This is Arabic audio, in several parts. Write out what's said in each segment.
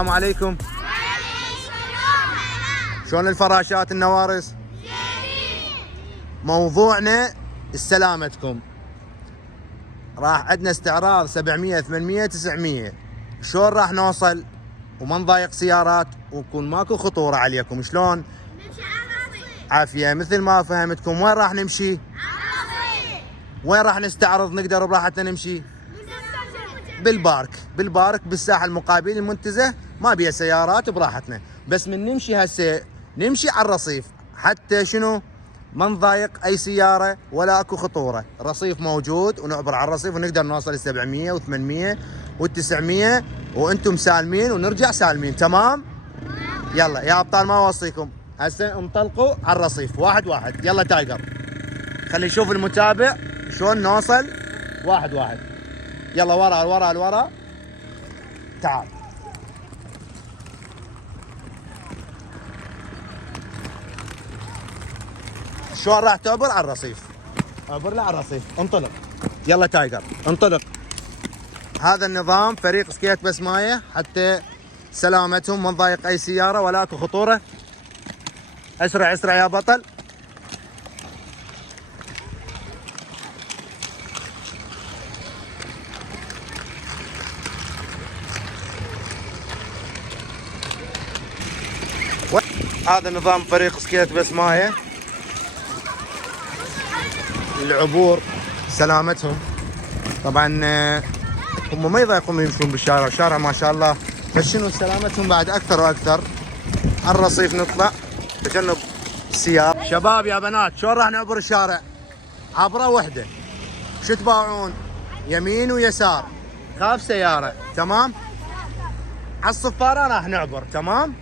السلام عليكم. شلون الفراشات النوارس؟ موضوعنا سلامتكم. راح عندنا استعراض 700 800 900. شلون راح نوصل وما نضايق سيارات ويكون ماكو خطوره عليكم؟ شلون؟ نمشي على الرصيف. عافيه مثل ما فهمتكم. وين راح نمشي؟ على الرصيف. وين راح نستعرض نقدر براحتنا نمشي؟ بالبارك بالساحه المقابل المنتزه، ما بيها سيارات براحتنا. بس من نمشي هسه نمشي على الرصيف حتى شنو؟ ما نضايق اي سياره ولا اكو خطوره. رصيف موجود ونعبر على الرصيف ونقدر نوصل ل 700 و800 و900 وانتم سالمين ونرجع سالمين. تمام؟ يلا يا ابطال ما اوصيكم هسه انطلقوا على الرصيف واحد واحد. يلا تايجر خلي يشوف المتابع شلون نوصل واحد واحد. يلا ورا تعال. شلون راح تعبر على الرصيف؟ عبر له على الرصيف. انطلق. يلا تايجر انطلق. هذا النظام فريق سكيت بسمايه حتى سلامتهم، ما نضايق اي سياره ولا اكو خطوره. اسرع يا بطل. هذا نظام فريق سكيت بسمايه العبور سلامتهم. طبعا هم ما يضايقون يمشون بالشارع، الشارع ما شاء الله، بس شنو سلامتهم بعد اكثر واكثر. على الرصيف نطلع تجنب السيارة. شباب يا بنات شلون راح نعبر الشارع؟ عبره وحده. شو تباعون؟ يمين ويسار. خاف سيارة. تمام؟ على الصفارة راح نعبر. تمام؟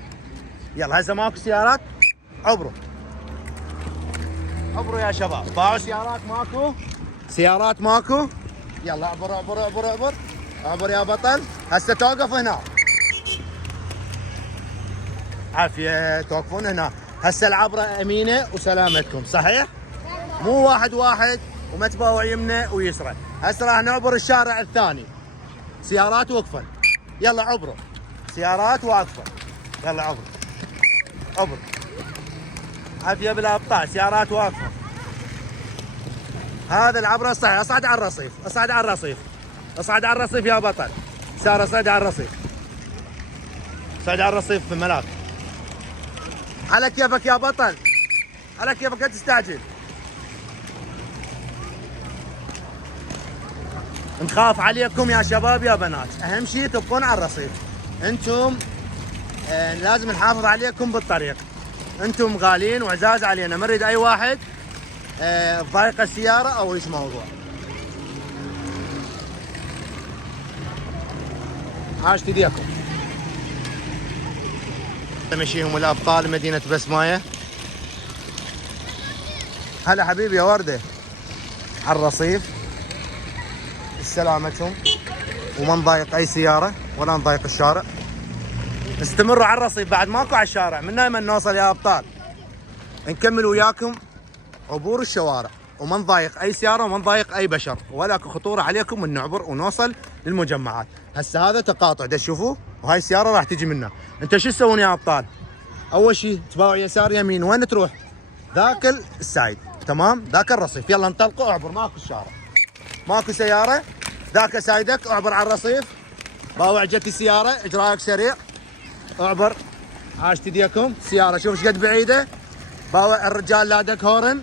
يلا هسه ماكو سيارات، عبروا يا شباب. باعوا سيارات ماكو. يلا عبر يا بطل. هسه توقف هنا. عافية توقفون هنا. هسه العبرة أمينة وسلامتكم. صحيح؟ مو واحد وما تباوع يمنى ويسرى. هسه راح نعبر الشارع الثاني. سيارات وقفت. يلا عبروا. سيارات واقفة. يلا عبروا. عافية بالابطال. سيارات واقفة. هذا العبرة الصحيح. اصعد على الرصيف يا بطل. سارة صعد على الرصيف في ملاك. على كيفك يا بطل، على كيفك، لا تستعجل. نخاف عليكم يا شباب يا بنات، اهم شيء تبقون على الرصيف. انتم لازم نحافظ عليكم بالطريق. انتم غاليين وعزاز علينا، ما نريد اي واحد ضايق السياره او ايش موضوع. عاشت ايديكم. نمشيهم الابطال مدينه بسمايه. هلا حبيبي يا ورده. على الرصيف سلامتهم وما نضايق اي سياره ولا نضايق الشارع. استمروا على الرصيف بعد ماكو على الشارع. من دائما نوصل يا ابطال. نكمل وياكم عبور الشوارع وما نضايق اي سياره وما نضايق اي بشر ولا اكو خطوره عليكم، من نعبر ونوصل للمجمعات. هسه هذا تقاطع تشوفوا وهاي السياره راح تجي منا. انت شو تسوون يا ابطال؟ اول شيء تباوع يسار يمين. وين تروح؟ ذاك السايد. تمام؟ ذاك الرصيف. يلا انطلقوا اعبر. ماكو الشارع، ماكو سياره. ذاك سايدك اعبر على الرصيف. باوع جت سياره، اجراءك سريع. اعبر. عاشت ايديكم. سياره شوف ايش قد بعيده. باوع الرجال لادك هورن.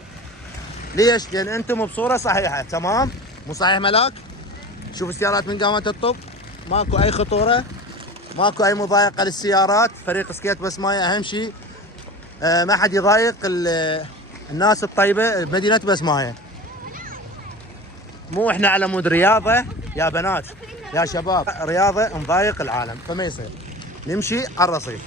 ليش؟ لان انتم بصوره صحيحه. تمام؟ مو صحيح ملاك؟ شوف السيارات من قامت الطب، ماكو اي خطوره، ماكو اي مضايقه للسيارات. فريق سكيت بسمايه اهم شيء ما حد يضايق الناس الطيبه بمدينه بسمايه. مو احنا على مود رياضه يا بنات يا شباب، رياضه نضايق العالم، فما يصير. نمشي على الرصيف.